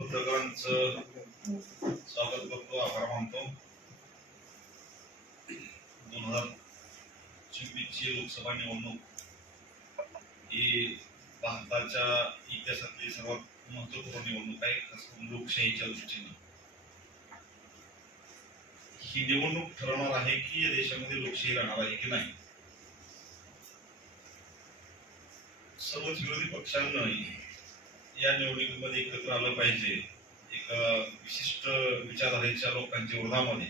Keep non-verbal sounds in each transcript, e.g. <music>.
पत्रकारांचं स्वागत करतो आभार मानतो. दोन हजार चोवीसची लोकसभा निवडणूक ही भारताच्या इतिहासातली सर्वात महत्त्वपूर्ण निवडणूक आहे खास करून लोकशाहीच्या दृष्टीने. ही निवडणूक ठरवणार आहे की या देशामध्ये लोकशाही राहणार आहे की नाही? सर्वच विरोधी पक्षांना या निवडणुकीमध्ये एकत्र आलं पाहिजे. एक विशिष्ट विचारधारेच्या लोकांच्या विरोधामध्ये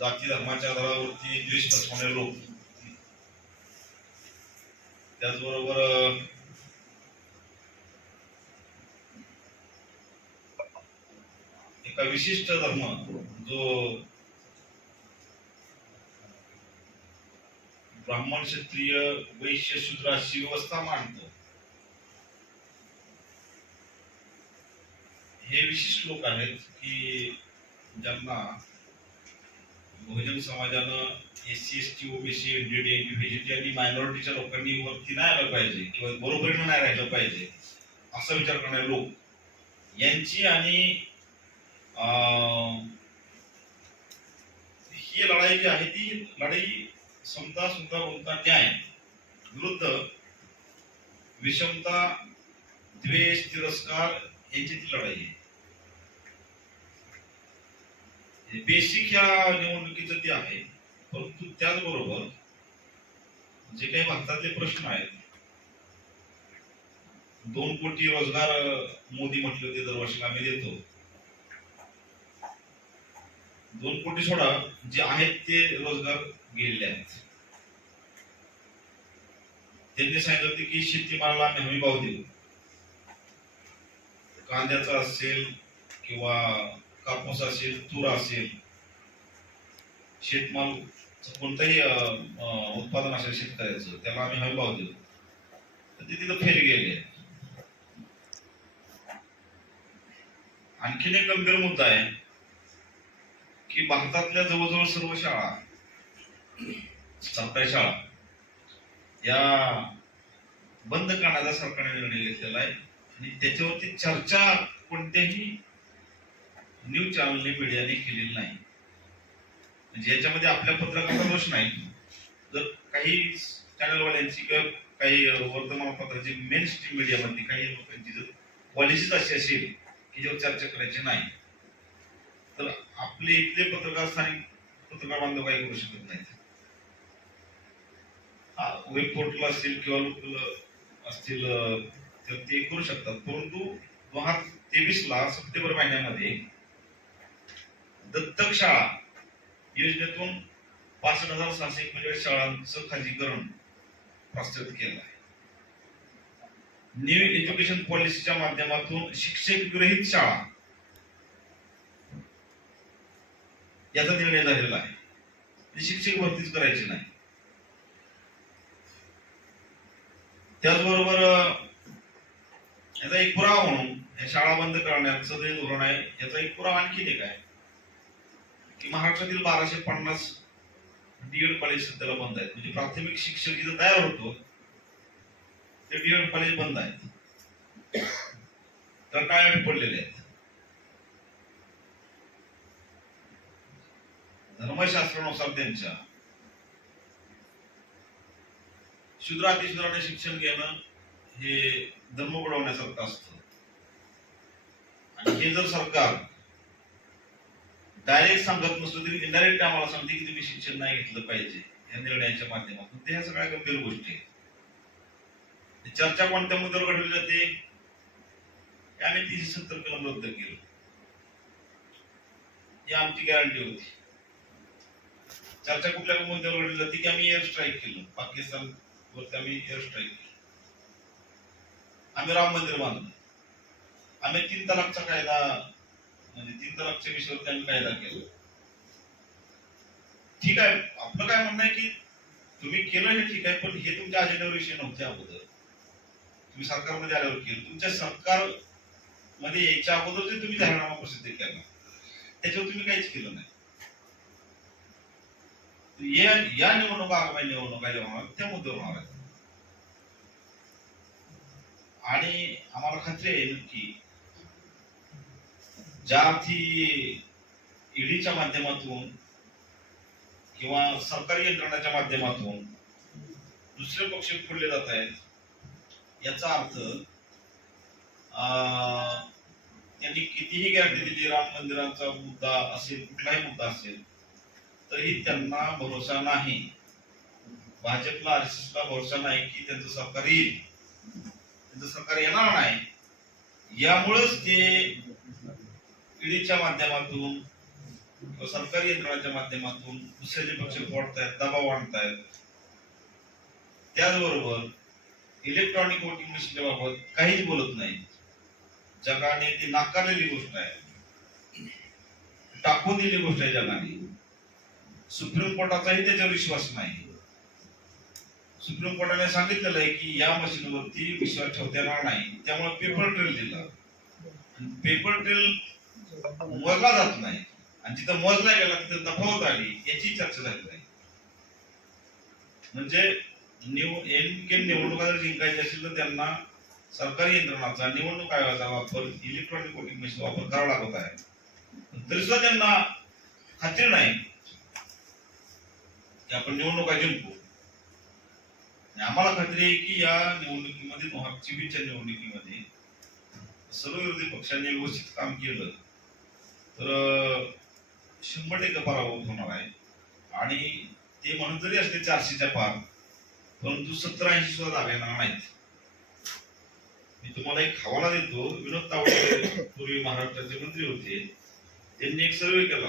जाती धर्माच्या आधारावरती द्वेष पसरवणारे लोक. त्याचबरोबर एका विशिष्ट धर्म जो ब्राह्मण क्षत्रिय वैश्य शूद्र अशी व्यवस्था मांडतो. हे विशिष्ट लोक आहेत की ज्यांना बहुजन समाजानं S C S T OBC NDT आणि मायनॉरिटीच्या लोकांनी वरती नाही आलं पाहिजे किंवा बरोबरीनं नाही राहिलं पाहिजे असा विचार करणारे लोक. यांची आणि अं, ही लढाई जी आहे ती लढाई समता सुद्धा कोणता न्याय विरुद्ध विषमता द्वेष तिरस्कार यांची ती लढाई आहे. बेसिक ह्या निवडणुकीचं ते आहे. परंतु त्याचबरोबर जे काही भारतातले प्रश्न आहेत दोन कोटी रोजगार मोदी म्हटले ते दरवर्षीला आम्ही देतो. दोन कोटी सोडा जे आहेत ते रोजगार गेलेले आहेत. त्यांनी सांगितलं की शेतीमालाला आम्ही हमी भाव देऊ. कांद्याचा असेल किंवा कापूस असेल तूर असेल शेतमाल कोणतंही उत्पादन असेल शेतकऱ्याचं त्याला आम्ही हमी भाव देऊ तर ते तिथं फेल गेले. आणखीन एक गंभीर मुद्दा आहे की भारतातल्या जवळजवळ सर्व शाळा सरकारी शाळा या बंद करण्याचा सरकारने निर्णय घेतलेला आहे. आणि त्याच्यावरती चर्चा कोणत्याही न्यूज चॅनलने मीडियाने केलेली नाही. म्हणजे याच्यामध्ये आपल्या पत्रकाचा दोष नाही. जर काही चॅनलवाल्यांची किंवा काही वर्तमानपत्राची मेन स्ट्रीम मीडियामध्ये काही लोकांची जर पॉलिसीच अशी असेल की जेव्हा चर्चा करायची नाही तर आपले इथले पत्रकार स्थानिक पत्रकार बांधव काही करू शकत नाहीत. हा वेब पोर्टल असतील किंवा लोकल असतील तर ते करू शकतात. परंतु दोन हजार तेवीस ला सप्टेंबर महिन्यामध्ये दत्तक शाळा योजनेतून पासष्ट हजार सहाशे एकोणचाळीस शाळांचं खाजगीकरण प्रस्तावित केलं आहे. न्यू एज्युकेशन पॉलिसीच्या माध्यमातून शिक्षक विरहित शाळा याचा निर्णय झालेला आहे. शिक्षक भरतीच करायची नाही. त्याचबरोबर याचा एक पुरावा म्हणून या शाळा बंद करण्याचं जे धोरण आहे याचा एक पुरावा आणखीन एक आहे. महाराष्ट्रातील बाराशे पन्नास डीएड कॉलेज सध्याला बंद आहेत. म्हणजे प्राथमिक शिक्षक जिथं तयार होतो ते डीएड कॉलेज बंद आहेत. तर काय पडलेले आहेत? धर्मशास्त्रानुसार त्यांच्या. शूद्र अतिशूद्राने शिक्षण घेणं हे धर्म बुडवण्यासारखं असतं. आणि हे जर सरकार डायरेक्ट सांगत नसलं तरी इनडायरेक्ट आम्हाला सांगते की तुम्ही शिक्षण नाही घेतलं पाहिजे. या निर्णयाच्या माध्यमातून. ते ह्या सगळ्या गंभीर गोष्टी आहेत. चर्चा कोणत्या मुद्द्यावर घडली जाते? आम्ही तीनशे सत्तर कलम रद्द केलं. ही आमची गॅरंटी होती. चर्चा कुठल्या मुद्द्यावर घडली जाते की आम्ही एअर स्ट्राईक केलं. पाकिस्तान वरती आम्ही एअर स्ट्राईक केलं. आम्ही राम मंदिर बांधलं. आम्ही तीन तलाकचा कायदा म्हणजे तीन तलाकच्या विषयावरती आम्ही कायदा केला. ठीक आहे आपलं काय म्हणणं आहे की तुम्ही केलं हे ठीक आहे पण हे तुमच्या अजेंड्यावर विषय नव्हते अगोदर. तुम्ही सरकारमध्ये आल्यावर केलं. तुमच्या सरकारमध्ये यायच्या अगोदर जे तुम्ही जाहीरनामा प्रसिद्ध केला त्याच्यावर तुम्ही काहीच केलं नाही. या या निवडणुका आगामी निवडणुका जेव्हा होणार, त्या मुद्द्यावर होणार आहेत. आणि आम्हाला खात्री आहे की ज्या अर्थी ईडीच्या माध्यमातून किंवा सरकारी यंत्रणाच्या माध्यमातून दुसरे पक्ष फोडले जात आहेत याचा अर्थ अं, त्यांनी कितीही गॅरंटी दिली राम मंदिरांचा मुद्दा असेल कुठलाही मुद्दा असेल तरी त्यांना भरोसा नाही. भाजपला आरएसएसला भरोसा नाही की त्यांचं सरकार येईल. त्यांचं सरकार येणार नाही. यामुळेच ते ईडीच्या माध्यमातून किंवा सरकारी यंत्रणाच्या माध्यमातून दुसरे जे पक्ष फोडतायत दबाव आणतायत. त्याचबरोबर इलेक्ट्रॉनिक वोटिंग मशीनच्या बाबत काहीच बोलत नाही. जगाने ती नाकारलेली गोष्ट आहे. टाकून दिलेली गोष्ट आहे जगाने सुप्रीम कोर्टाचाही त्याच्यावर विश्वास नाही. सुप्रीम कोर्टाने सांगितलेलं आहे की या मशीनवरती विश्वास ठेवता येणार नाही. त्यामुळे पेपर ट्रेल दिला. पेपर ट्रेल मोजला जात नाही. आणि जिथं मोजला गेला तिथं तफावत आली याची चर्चा झाली नाही. म्हणजे निव निवडणुका जर जिंकायची असेल तर त्यांना सरकारी यंत्रणाचा निवडणूक आयोगाचा वापर इलेक्ट्रॉनिक वोटिंग मशीन वापर करावा लागत आहे. तरी सुद्धा त्यांना खात्री नाही की आपण निवडणुका जिंकू. आणि आम्हाला खात्री आहे की या निवडणुकीमध्ये महाचिबीच्या निवडणुकीमध्ये सर्व विरोधी पक्षांनी व्यवस्थित काम केलं. तर शंभर टक्के पराभूत होणार आहे. आणि ते म्हणून जरी असले चारशेच्या पार परंतु सत्तर ऐंशी सुद्धा जागा येणार नाहीत. मी तुम्हाला एक हवाला देतो. विनोद तावडे पूर्वी महाराष्ट्राचे मंत्री होते. त्यांनी एक सर्वे केला.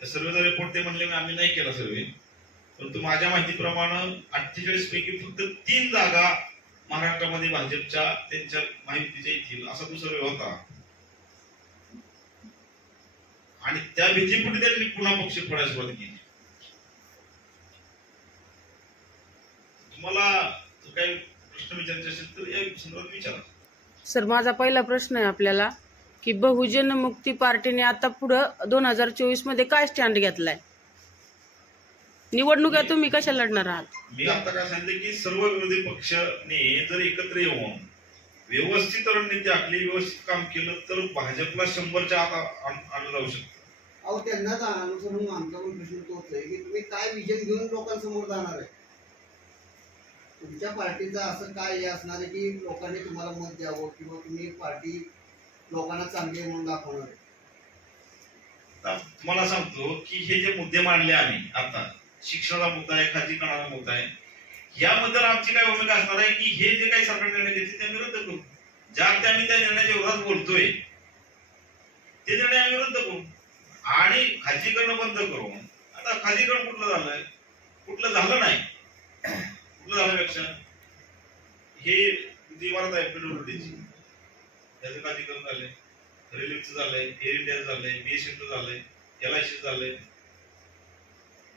त्या सर्वेचा रिपोर्ट ते म्हणले आम्ही नाही केला सर्वे परंतु माझ्या माहितीप्रमाणे अठ्ठेचाळीस पैकी फक्त तीन जागा महाराष्ट्रामध्ये भाजपच्या त्यांच्या माहितीच्या येतील. असा तो सर्वे होता. आणि त्या भीतीपोटी त्यांनी पुन्हा पक्ष फोडायला सुरुवात केली. तुम्हाला काही प्रश्न विचारायचे असेल तर या संदर्भात विचारा. सर माझा पहिला प्रश्न आहे आपल्याला की बहुजन मुक्ती पार्टीने आता पुढं दोन हजार चोवीसमध्ये काय स्टँड घेतलाय? निवडणुका तुम्ही कशा लढणार आहात? मी आता काय सांगितलं की सर्व विरोधी पक्षाने जर एकत्र येऊन व्यवस्थित रणनीती आखली व्यवस्थित काम केलं तर भाजपला शंभरच्या आत आणलं जाऊ शकतं. अहो त्यांनाच अनुसरून आमचा पण प्रश्न तोच आहे की तुम्ही काय विजन घेऊन लोकांसमोर जाणार आहे? तुमच्या पार्टीचं असं काय हे असणार आहे की लोकांनी तुम्हाला मत द्यावं किंवा तुम्ही पार्टी लोकांना चांगली म्हणून दाखवणार आहे? तुम्हाला सांगतो की हे जे मुद्दे मांडले आम्ही आता शिक्षणाचा मुद्दा आहे खाजगीकरणाचा मुद्दा आहे याबद्दल आमची काय भूमिका असणार आहे की हे जे काही सरकार निर्णय घेतले ते विरुद्ध करू. ज्या त्या आम्ही त्या निर्णयाच्या विरोधात बोलतोय ते निर्णय आम्ही विरुद्ध करू. आणि खाजगीकरण बंद करू. आता खाजगीकरण कुठलं झालंय? कुठलं झालं नाही? कुठलं झाल्यापेक्षा हे इमारत आहे पिडब्ल्यूडीची त्याचं खाजगीकरण झालंय. रेल्वेचं झालंय एअर इंडियाचं झालंय बीएसएफचं झालंय एल आय सी झालंय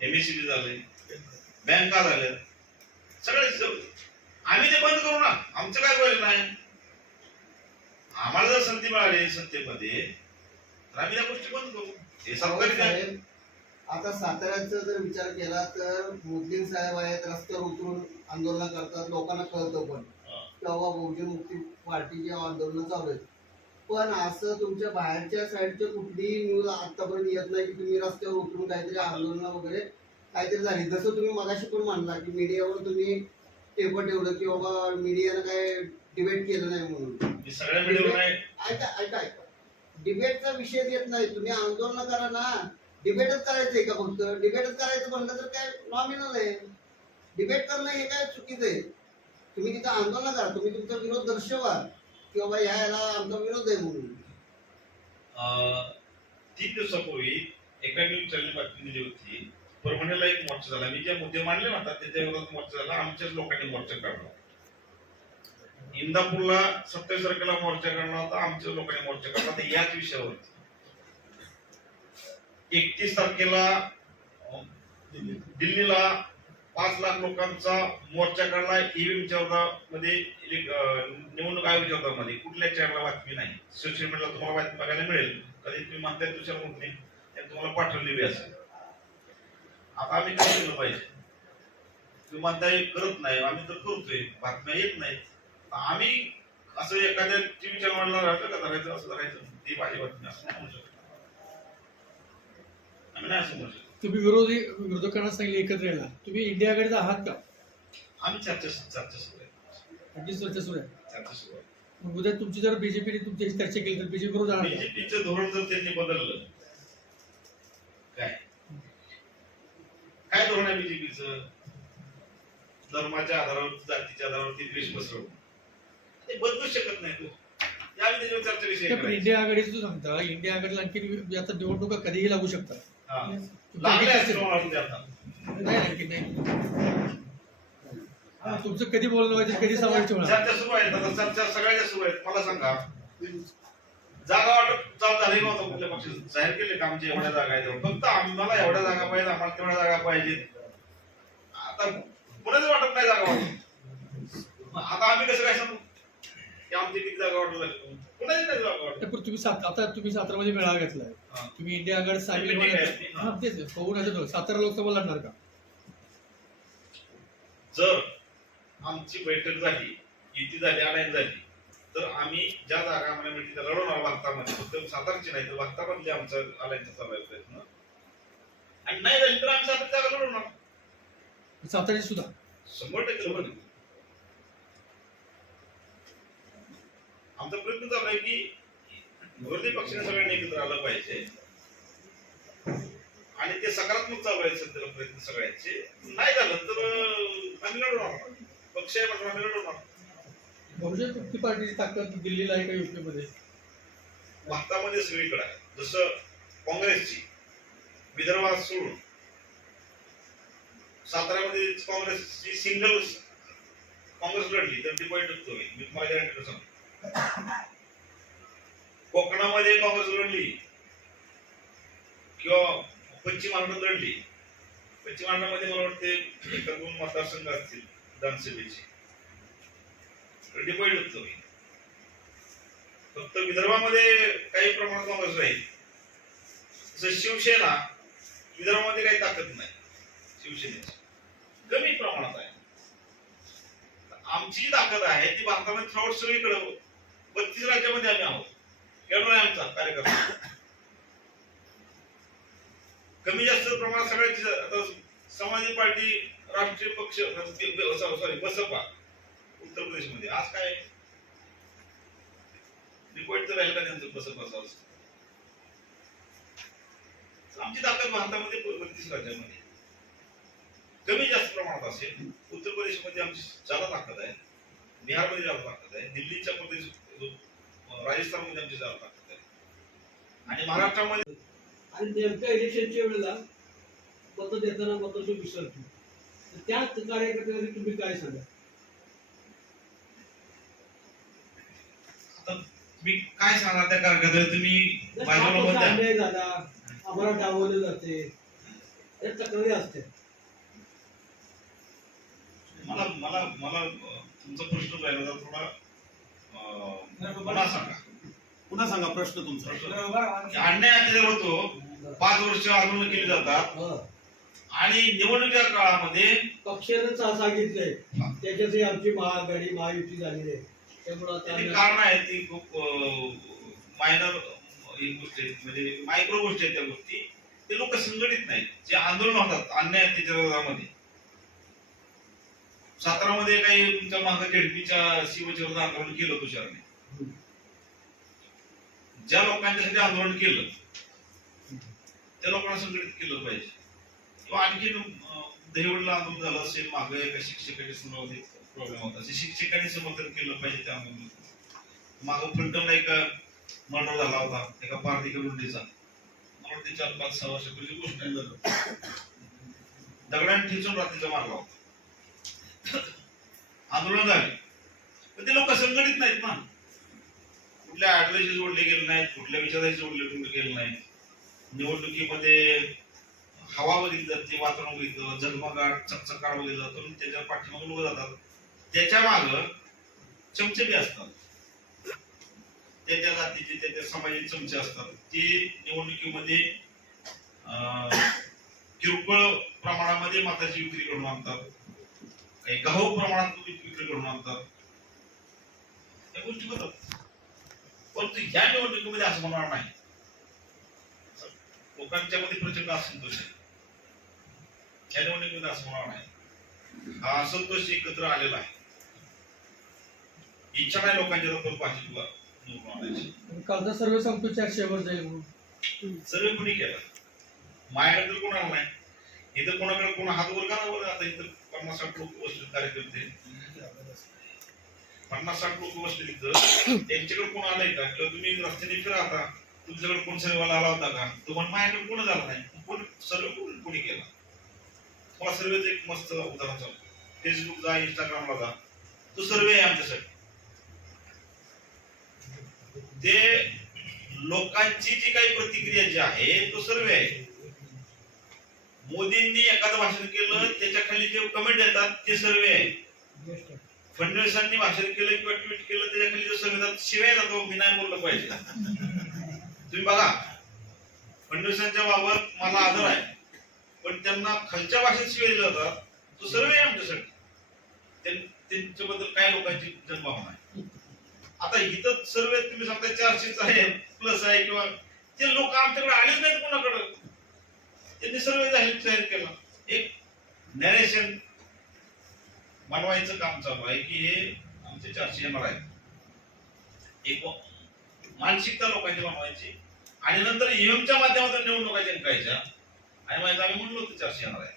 एमएससीबी झालंय. बँका झाल्या सगळे आम्ही ते बंद करू ना. आमचं काय बोल नाही? आम्हाला जर संधी मिळाली सत्तेमध्ये तर आम्ही त्या गोष्टी बंद करू. हे सरकारी काय? आता साताऱ्याचा जर विचार केला तर मोदीन साहेब आहेत रस्त्यावर उतरून आंदोलन करतात लोकांना कळतं पण. तेव्हा बहुजन मुक्ती पार्टीची आंदोलन चालू आहेत. पण असं तुमच्या बाहेरच्या साईडच्या कुठलीही न्यूज आतापर्यंत येत नाही की तुम्ही रस्त्यावर उतरून काहीतरी आंदोलन वगैरे काहीतरी झाली. जसं तुम्ही मगाशी पण म्हणला की मीडियावर तुम्ही टेपं ठेवलं की बाबा मीडियानं काय डिबेट केलं नाही म्हणून. मी सगळ्या व्हिडिओ नाही. ऐका ऐका ऐका. डिबेटचा विषय येत नाही. तुम्ही आंदोलन करा ना. डिबेटच करायचंय का फक्त? डिबेटच करायचं म्हणलं तर काय नॉमिनल आहे. डिबेट करणं हे काय चुकीचं आहे? तुम्ही तिथं आंदोलन करा. तुम्ही तुमचा विरोध दर्शवा. की बाबा ह्या याला आमचा विरोध आहे म्हणून. अं, तीन दिवसापूर्वी एका न्यूज चॅनल बातमी दिली होती. परभणीला एक मोर्चा झाला. मी जे मुद्दे मांडले ना त्याच्या विरोधात मोर्चा झाला. आमच्याच लोकांनी मोर्चा काढला. इंदापूरला सत्तावीस तारखेला मोर्चा काढला होता आमच्या लोकांनी मोर्चा काढला होता. याच विषयावरती. एकतीस तारखेला दिल्लीला पाच लाख लोकांचा मोर्चा काढला. ईव्हीएमच्या विरोधामध्ये निवडणूक आयोगाच्या विरोधामध्ये कुठल्या चॅनलला बातमी नाही. सोशल मीडियाला तुम्हाला बातमी बघायला मिळेल. कधी तुम्ही म्हणताय तुषार मुद्दे तुम्हाला पाठवलेली असेल आता आम्ही काय केलं पाहिजे? तुम्ही म्हणताय करत नाही आम्ही तर करतोय बातम्या येत नाहीत. आम्ही असं एखाद्या टीव्ही चॅनलला राहतं का धरायचं असं धरायचं ती माझी बातमी असं नाही म्हणू शकत. आम्ही नाही असं म्हणू शकत. तुम्ही विरोधी विरोधकांना सांगितले एकत्र यायला. तुम्ही इंडिया आघाडीचा आहात का? आम्ही चर्चा चर्चा सुरू आहे. अगदी चर्चा सुरू आहे. चर्चा सुरू आहे. मग उद्या तुमची जर बीजेपीने तुमच्याशी चर्चा केली तर बीजेपी बरोबर आहात का? बीजेपीचं धोरण जर त्यांनी बदललं काय काय धोरण आहे बीजेपीचं धर्माच्या आधारावर जातीच्या आधारावरती द्वेष पसरवणं ते बदलू शकत नाही तो. चर्चा विषय. इंडिया आघाडीचं तू सांगता. इंडिया आघाडीला आणखी आता निवडणुका कधीही लागू शकतात. लागले असतील. नाही आणखी नाही. तुमचं कधी बोलणं व्हायचं कधी होणार चर्चा सुरू आहेत आता चर्चा सगळ्याच्या सुरू आहेत. मला सांगा. जागा वाटप चालू झाली नव्हतं कुठल्या पक्षाचं. जाहीर केले का आमच्या एवढ्या जागा आहेत. फक्त आम्हाला एवढ्या जागा पाहिजे आम्हाला तेवढ्या जागा पाहिजेत. आता कुणाच वाटप नाही जागा मग आता आम्ही कसं काय सांगू? की आमची किती जागा वाटप झाली? कुणाची नाही जागा वाटप? तर पण तुम्ही सात आता तुम्ही सातारामध्ये मेळावा घेतलाय. तुम्ही इंडिया आघाडी सामील होण्याचं- तेच होऊन सातारा लोकसभा लढणार का? जर आमची बैठक झाली युती झाली अलायन झाली तर आम्ही ज्या जागा आम्हाला मिळतील त्या लढवणार भारतामध्ये फक्त सातारची नाही तर भारतामधली आमचा अलायनचा चालू आहे. प्रयत्न आणि नाही झाली तर आम्ही सातार जागा लढवणार साताऱ्याची सुद्धा. शंभर टक्के लढवणार आमचा प्रयत्न चालू आहे की विरोधी पक्षाने सगळ्यांनी एकत्र आलं पाहिजे. आणि ते सकारात्मक चालू आहे सध्याला प्रयत्न सगळ्यांचे. नाही झालं तर आम्ही लढवणार पक्ष आहे म्हणून आम्ही लढवणार बहुजन मुक्ती पार्टीची ताकद दिल्लीला आहे का युपीमध्ये? भारतामध्ये सगळीकडे आहे. जसं काँग्रेसची विदर्भात सोडून. साताऱ्यामध्ये काँग्रेसची सिंगल काँग्रेस लढली तर ती पॉईंट होईल. मी माझ्या सांगतो कोकणामध्ये काँग्रेस लढली. किंवा पश्चिम महाराष्ट्रात लढली. पश्चिम महाराष्ट्रामध्ये मला वाटते एका दोन मतदारसंघ असतील विधानसभेचे. तर ती पॉईंट होईल फक्त विदर्भामध्ये काही प्रमाणात काँग्रेस राहील तसं शिवसेना विदर्भामध्ये काही ताकद नाही. शिवसेनेची. कमी प्रमाणात आहे. आमची ताकद आहे ती भारतामध्ये थ्रॉट सगळीकडे बत्तीस राज्यामध्ये आम्ही आहोत. एवढा आहे आमचा कार्यकर्ता. कमी जास्त प्रमाणात सगळ्याची आता समाजवादी पार्टी राष्ट्रीय पक्ष सॉरी बसपा उत्तर प्रदेशमध्ये. आज काय? आहे? रिपोर्ट तर राहील का त्यांचं कसं कसं असतं? आमची ताकद भारतामध्ये बत्तीस राज्यांमध्ये. कमी जास्त प्रमाणात असेल. उत्तर प्रदेशमध्ये आमची ज्यादा ताकद आहे बिहारमध्ये ज्यादा ताकद आहे दिल्लीच्या प्रदेश राजस्थान राजस्थानमध्ये आमची ज्यादा ताकद आहे. आणि महाराष्ट्रामध्ये आणि नेमक्या इलेक्शनच्या वेळेला मतं देताना मताचं विसरतो. त्या त्याच कार्यकर्त्यांनी तुम्ही काय सांगा आता मी काय सांगणार त्या कार्यकर्त्याला तुम्ही बाजूला अन्याय झाला आम्हाला डाववले जाते. या तक्रारी असते. मला मला मला तुमचा प्रश्न राहिला तर थोडा अं, पुन्हा सांगा. पुन्हा सांगा प्रश्न तुमचा. की अन्याय अत्याचार होतो. पाच वर्ष आंदोलन केली जातात. हं. आणि निवडणुकीच्या काळामध्ये पक्षानं सा- सांगितलंय. त्याच्यातही आमची महाआघाडी महायुती झालेली आहे. त्यामुळे कारण आहेत ती खूप मायनर गोष्टी आहेत म्हणजे मायक्रो गोष्टी आहेत त्या गोष्टी. ते लोक संघटित नाहीत. जे आंदोलन होतात अन्याय अत्याचार विरोधामध्ये सातारामध्ये काही तुमच्या मागे झेडपीच्या शिवचरण आंदोलन केलं तुषारने. ज्या लोकांच्यासाठी आंदोलन केलं त्या लोकांना संघटित केलं पाहिजे. किंवा आणखी दहिवडला आंदोलन झालं असेल मागे एका शिक्षकाच्या संदर्भात प्रॉब्लेम होता. जे शिक्षकांनी समर्थन केलं पाहिजे त्या आंदोलन मागं फलटणला एका मर्डर झाला होता एका पार्थिका रुंडीचा मला वाटते चार पाच सहा वर्षापूर्वीची गोष्ट आहे दगडाने ठेचून रात्रीचा मारला होता. आंदोलन झाले. पण ते लोक संघटित नाहीत ना. कुठल्या आडव्याशी जोडले गेले नाहीत कुठल्या विचाराशी जोडले गेले नाहीत. निवडणुकीमध्ये हवा बघितली जाते वातावरण बघितलं झगमगाट चकचकाट बघितलं जातो त्याच्या पाठीमागून लोक जातात त्याच्या माग चमचे बी असतात. त्या त्या जातीचे त्या त्या समाजाचे चमचे असतात. ते निवडणुकीमध्ये अं, किरकोळ प्रमाणामध्ये मताची विक्री करून आणतात. काही गहू प्रमाणात विक्री करून आणतात. या गोष्टी होतात परंतु ह्या निवडणुकीमध्ये असं होणार नाही. लोकांच्या मध्ये प्रचंड असंतोष आहे. ह्या निवडणुकीमध्ये असं होणार नाही. हा असंतोष एकत्र आलेला आहे. इच्छा नाही लोकांच्या परत भाजपला निवडून आणायची कालचा सर्वे सांगतो चारशेवर जाईल म्हणून. सर्व कोणी केलं? माझ्याकडे तर कोणाला नाही. इथं कोणाकडे कोणा हात वर करा बरं आता इथं पन्नास साठ लोक बसले कार्यकर्ते. पन्नास साठ लोक बसले तिथं त्यांच्याकडे कोण आलंय का? किंवा तुम्ही रस्त्याने फिरा आता. तुमच्याकडे कोण सर्वेला आला होता का? तुम्हाला माझ्याकडे कोण झाला नाही? कोण सर्वे कोण कोणी केला? मला सर्वेचं एक मस्त उदाहरण सांगतो. फेसबुकचा इंस्टाग्रामला जा. तो सर्वे आहे आमच्यासाठी. ते लोकांची जी काही प्रतिक्रिया जी आहे तो सर्वे आहे. मोदींनी एखादं भाषण केलं त्याच्याखाली जे कमेंट येतात ते सर्वे आहे. फडणवीसांनी भाषण केलं किंवा ट्विट केलं त्याच्याखाली जे सर्वे येतात. शिवाय येतात हो, मी नाही बोललं पाहिजे. तुम्ही बघा फडणवीसांच्या बाबत मला आदर आहे. पण त्यांना खालच्या भाषेत शिवाय जातात. तो सर्वे आहे आमच्यासाठी. त्यांच्याबद्दल काय लोकांची जनभावना आहे? आता इथं सर्वे तुम्ही सांगता चारशेच आहे प्लस आहे किंवा ते लोक आमच्याकडे आलेच नाहीत कोणाकडे. त्यांनी सर्वे जाहीर जाहीर केला. एक नॅरेशन बनवायचं काम चालू आहे की हे आमचे चारशे येणार आहे एक मानसिकता लोकांची बनवायची. आणि नंतर ईव्हीएमच्या माध्यमातून निवडणुका जिंकायच्या आणि माझ्या आम्ही म्हणलो होतो चारशे येणार आहे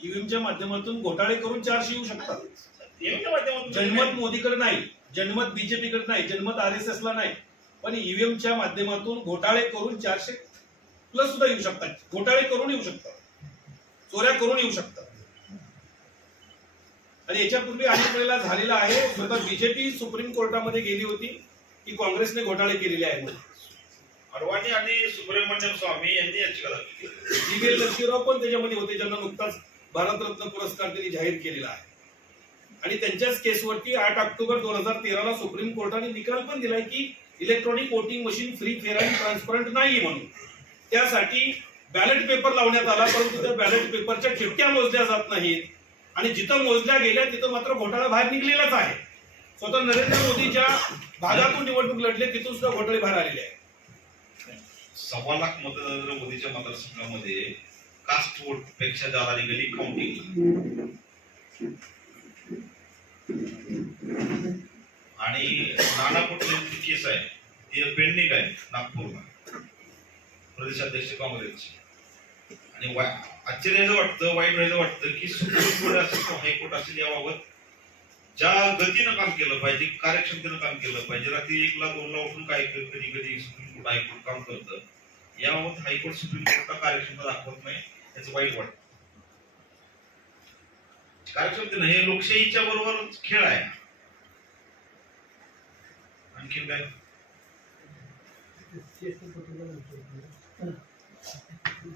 ईव्हीएमच्या माध्यमातून घोटाळे करून चारशे येऊ शकतात. जनमत मोदीकडे नाही जनमत बीजेपीकडे नाही जनमत आर एस नाही. पण ईव्हीएमच्या माध्यमातून घोटाळे करून चारशे प्लस सुद्धा येऊ शकतात. घोटाळे करून येऊ शकतात. चोऱ्या करून येऊ शकतात. आणि याच्यापूर्वी अनेक वेळेला झालेला आहे स्वतः बीजेपी सुप्रीम कोर्टामध्ये गेली होती की काँग्रेसने घोटाळे केलेले आहेत. अडवाणी आणि सुब्रमण्यम स्वामी यांनी याचिका दाखल केली. जी लक्ष्मीराव पण त्याच्यामध्ये होते ज्यांना नुकताच भारतरत्न पुरस्कार त्यांनी जाहीर केलेला आहे. आणि त्यांच्याच केसवरती आठ ऑक्टोबर दोन हजार तेराला सुप्रीम कोर्टाने निकाल पण दिलाय की electronic voting machine free fair आणि ट्रान्सपरंट नाही म्हणून. त्यासाठी बॅलेट पेपर लावण्यात आला परंतु त्या बॅलेट पेपरच्या ठिपक्या मोजल्या जात नाहीत. आणि जिथं मोजल्या गेल्या तिथं मात्र घोटाळा बाहेर निघलेलाच आहे. स्वतः नरेंद्र मोदीच्या भागातून निवडणूक लढले तिथून सुद्धा घोटाळे बाहेर आलेले आहेत. सव्वा लाख मतदार मोदीच्या मतदारसंघामध्ये कास्ट वोटपेक्षा जादा निघाली काउंटिंग आणि नाना पटोलेंची केस आहे ती पेंडिंग आहे नागपूरला. प्रदेशाध्यक्ष काँग्रेसची. आणि वा- आश्चर्याचं वाटतं वाईट व्हायचं वाटतं की सुप्रीम कोर्ट असेल किंवा हायकोर्ट असेल याबाबत ज्या गतीनं काम केलं पाहिजे कार्यक्षमतेनं काम केलं पाहिजे रात्री एकला दोनला उठून काय कधी कधी सुप्रीम कोर्ट हायकोर्ट काम करतं याबाबत हायकोर्ट सुप्रीम कोर्टला कार्यक्षमता दाखवत नाही याचं वाईट वाटतं. काय चालतं ना हे लोकशाहीच्या बरोबर खेळ आहे. आणखीन काय?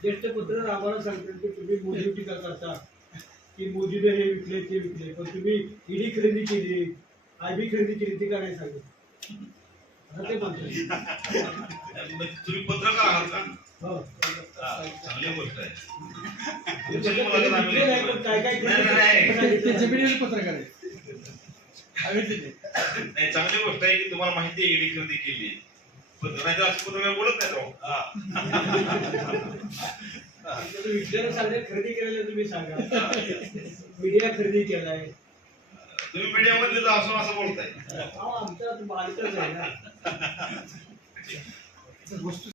ज्येष्ठ पुत्र आम्हाला सांगतात की तुम्ही मोदी टीका करता? की मोदीने हे विकले ते विकले. पण तुम्ही ईडी खरेदी केली. आयबी खरेदी केली ती का नाही तुम्ही पत्रकार आहात का हो. हा, चांगली गोष्ट आहे. पत्रकार. नाही चांगली गोष्ट की तुम्हाला माहिती आहे ईडी खरेदी केली पण नाही तर असं पत्रकार बोलत नाही राव. विकल्याला सांगण्यात खरेदी केलेलं तुम्ही सांगा. मीडिया खरेदी केलाय. तुम्ही मीडिया मध्ये तर असून असं बोलताय. अहो, आमचा मालिकच आहे ना. वस्तू <laughs>